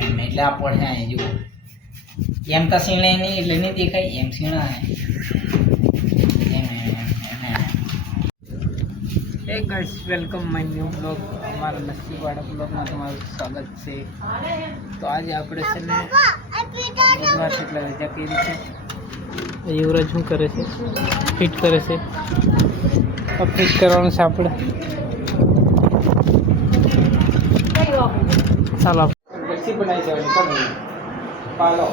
એમ એટલે આ પડે અહીં જુઓ એમ તો સીણે નહીં એટલે નહીં દેખાય એમ સીણા hey guys welcome my new blog અમારા નસીબવાળા બ્લોગમાં તમારું સ્વાગત છે તો આજે આપણે છે ને બુધવાર એટલે રજા કરી છે યુવરાજ શું કરે છે ફિટ કરે છે ફિટ કરવાનું છે આપણે ચાલો પછી બનાવી જવાની કમી પાલો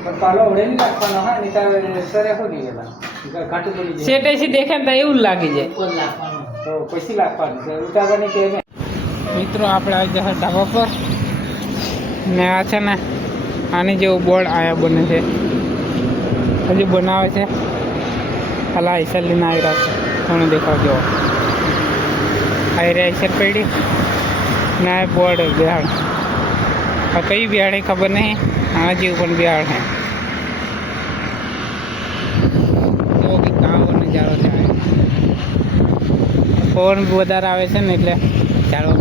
પણ પાલો ઉડે નહીં રાખવાનો હા નહીં તારે સરે ખોલી ગયેલા ઘાટું પડી જાય સેટ એસી દેખે ને તો એવું જ લાગી જાય તો પછી લાગવાનું છે ઉતારવાની કે મિત્રો આપણે આવી જશે ધાબા પર ને આ છે ને આની જેવું બોર્ડ આયા બને છે હજુ બનાવે છે હાલા આઈસર લઈને આવી રહ્યા છે તમને દેખાડજો આવી રહ્યા આઈસર પડી ને આ બોર્ડ બિહાડ આ કઈ બિહાડ ખબર નહીં આના જેવું પણ બિહાડ છે તો બી કામ નજારો છે પવન વધારે આવે છે ને એટલે ઝાડો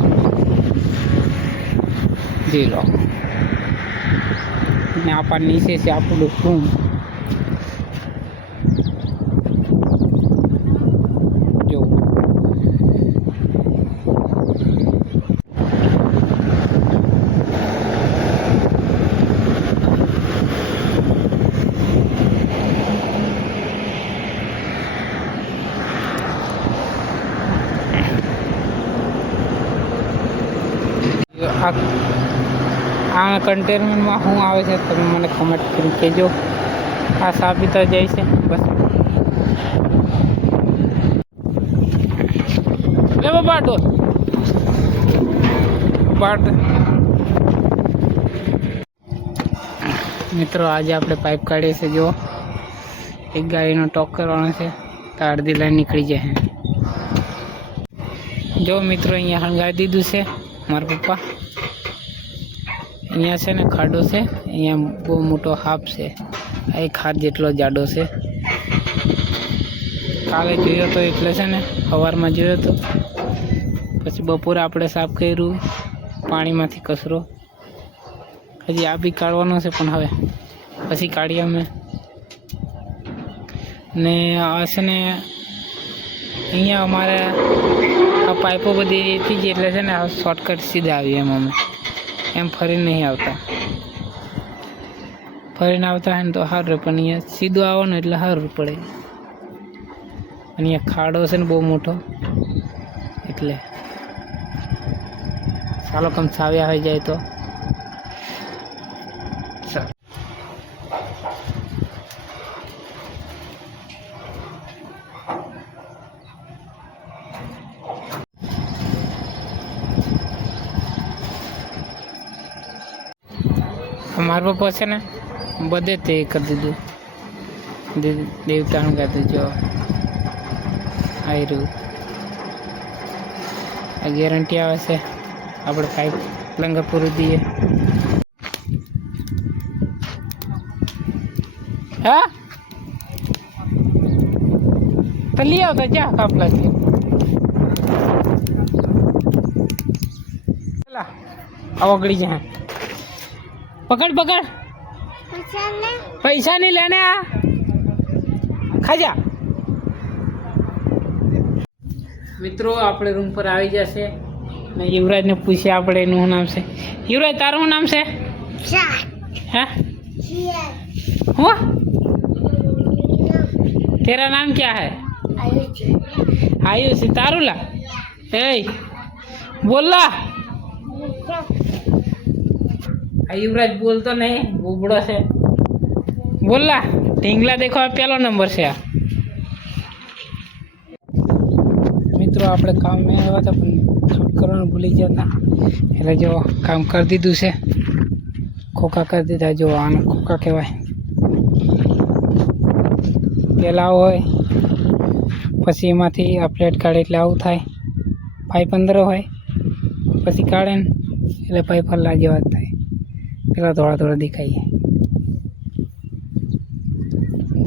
જી લો ને આપણા નીચે છે આપણું રૂમ જો આ કન્ટેનમેન્ટમાં શું આવે છે તમે મને કમેન્ટ કરી કહેજો આ સાબિત જાય છે બસ લે બાટો મિત્રો આજે આપણે પાઇપ કાઢીએ છીએ જો એક ગાડીનો ટોક કરવાનો છે તો અડધી લાઈન નીકળી જાય જો મિત્રો અહીંયા હંગાવી દીધું છે મારા પપ્પા અહીંયા છે ને ખાડો છે અહીંયા બહુ મોટો હાફ છે આ એક હાથ જેટલો જાડો છે કાલે જોયો તો એટલે છે ને સવારમાં જોયો તો પછી બપોરે આપણે સાફ કર્યું પાણીમાંથી કચરો હજી આ બી કાઢવાનો છે પણ હવે પછી કાઢીએ અમે ને આ છે ને અહીંયા અમારે આ પાઇપો બધી હતી જ એટલે છે ને આ શોર્ટકટ સીધા આવીએ એમ અમે એમ ફરીને નહીં આવતા ફરીને આવતા હોય ને તો સારું પણ અહીંયા સીધું આવો ને એટલે સારું પડે અને અહીંયા ખાડો છે ને બહુ મોટો એટલે ચાલો કમ છાવ્યા હોય જાય તો મારા પપ્પા છે ને બધે તે કરી દીધું દેવતાનું કરી દીધું જો આવ્યું આ ગેરંટી આવે છે આપણે પાઇપ લંગર પૂરી દઈએ હા તો લઈ આવતા જા કાપલા છે આવગડી જાય पकड़ पकड़ पैसा नहीं लेने आ खाजा મિત્રો આપણે રૂમ પર આવી જશે ને યુવરાજને પૂછ્યા આપણે એનું નામ છે યુવરાજ તારું નામ છે હે હું तेरा नाम क्या है आयुष तारुला ए बोला युवराज बोलतो नहीं बुबड़ो से बोला ढींगला देखो पहला नंबर से मित्रों આપણે કામ में આવ્યા હતા પણ શૂટ કરવાનું ભૂલી ગયા હતા એટલે જો કામ કરી દીધું છે ખોખા કરી દીધા જો આને ખોખા કહેવાય પેલા હોય પછી એમાંથી આ પ્લેટ કાઢે એટલે આવું થાય પાઇપ અંદર હોય પછી કાઢે ને એટલે પાઇપ હલ્લા જેવા થાય પેલા થોડા થોડા દેખાય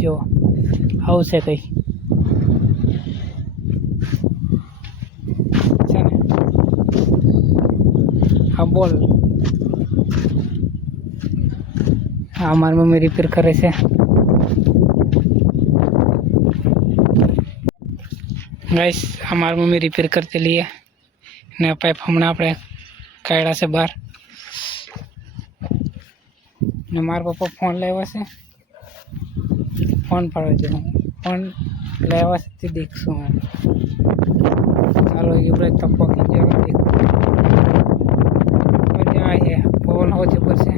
જો આવું છે કંઈ છે ને હા બોલ અમારી મમ્મી રિપેર કરે છે. ગાઈસ અમારી મમ્મી રિપેર કરતી લઈએ ને પાઇપ હમણાં આપણે કાઢ્યા છે બહાર ને મારા પપ્પા ફોન લાવ્યા છે. ફોન પાડવા છે ફોન લાવ્યા છે તે દેખશું. ચાલો યુવરાજ તપકી ગયો મજા આવે પવન હો જબર છે.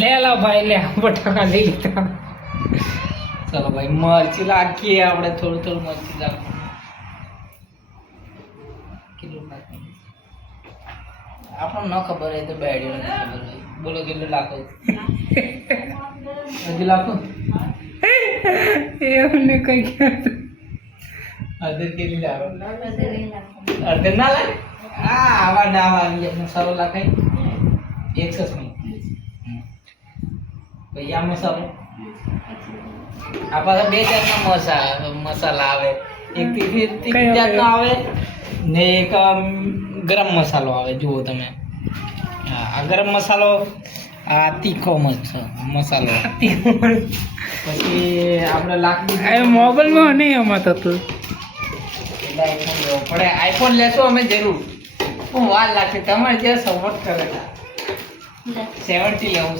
ले ला भाई ले बटाका ले લીધા. चलो भाई मरची लाखी આપણે થોડું થોડું મરચી લાખ કિલો લાખ આપણને ન ખબર હોય તો બેડીઓ ને ખબર હોય. બોલો કેટલું લાખો હજી લાખો એમને કઈ કહ્યું અડધે કેટલી લાખો અડધે ના લાગે. હા આવા ડાવા મસાલો લાખાય 100 में भैया मसालो आपा બે જાતના મસાલા આવે. એક તીખી જાતનો આવે ને એક ગરમ મસાલો આવે. જુઓ તમે આ ગરમ મસાલો આ તીખો મસાલો પછી આપણે લાકડી મોબાઈલમાં નહીં અમાત હતું એટલે આઈફોન લેવો પડે. આઈફોન લેશો અમે જરૂર. હું વાર લાગશે તમારે જે સપોર્ટ કરે 70 लेवल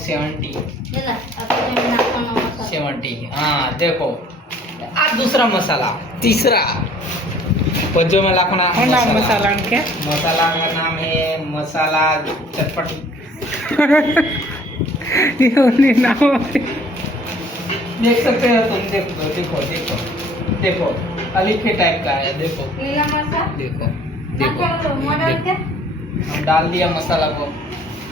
70 हाँ देखो आज दूसरा मसाला तीसरा पज्जो में लाखना मसाला के मसाला का नाम है मसाला चटपटी देख सकते हो तुम. देखो देखो देखो देखो अलीफे टाइप का है. देखो देखो देखो हम डाल दिया मसाला को.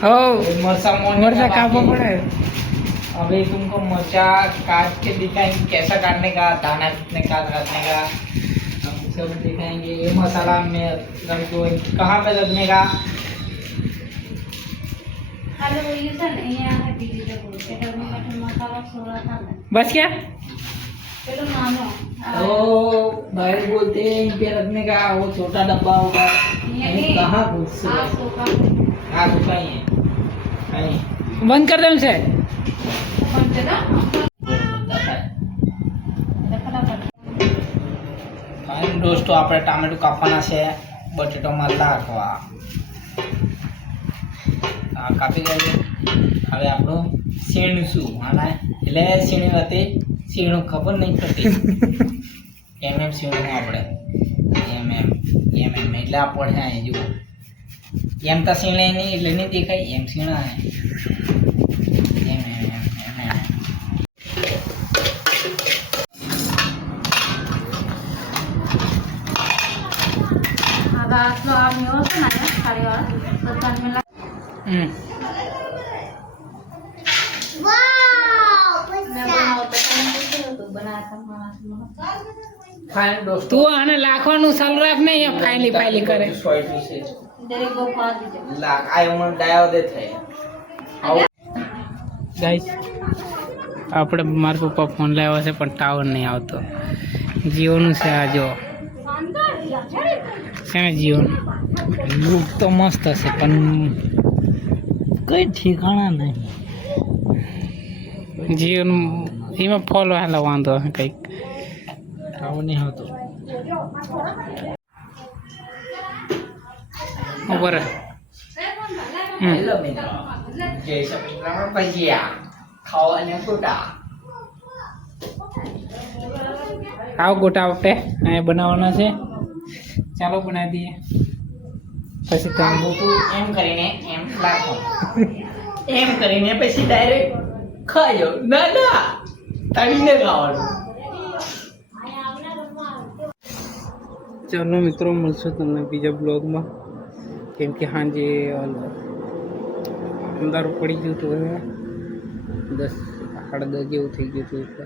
मर्चा काटना पड़ा है. अभी तुमको मर्चा काट के दिखाएंगे कैसा काटने का, दाना कितने का काटने का हम सब दिखाएंगे. ये मसाला में को कहाँ पे लगने का. बस क्या तो भाई बोलते हैं इन पे रखने का. वो छोटा डब्बा होगा कहाँ घुस हाँ दुका ही है. बंद कर दो से दोस्तों આપણે ટામેટું કાપવાના છે. બટેટોમાં નાખવા આ કાપી ગયું. હવે આપણું સીણશું આના એટલે સીણી હતી સીણું ખબર નહીં પડતી એમ સીણું આપણે એમ એટલે આ પડે જુઓ એમ તો સીણે નહીં એટલે નહીં દેખાય એમ સીણા તું આને લાખવાનું ચાલુ રાખ ને ફાઇલી ફાઇલી કરે. ગાઈસ આપણે મારા પપ્પા ફોન લાવ્યો છે પણ ટાવર નહીં આવતો. જીઓનું છે આ જો છે ને જીઓનું લુક તો મસ્ત હશે પણ કઈ ઠેકાણા નહીં. જીઓનું એમાં ફોલો હાલ વાંધો હશે કંઈક ટાવર નહીં આવતો. ઉપર હેલો મિત્રો જય સપ્તાહ ભજીયા ખાઓ અને ગોટા. આવો ગોટા આપણે અહીંયા બનાવવાના છે. ચાલો બનાવી દઈએ. પછી તમે એમ કરીને એમ રાખો એમ કરીને પછી ડાયરેક્ટ ખાજો. ના ના તળીને ખાવાનું. ચાલો મિત્રો મળશું તમને બીજા બ્લોગમાં. કેમ કે સાંજે અંધારું પડી ગયું હતું. 10 સાડા 10 જેવું થઈ ગયું હતું એટલે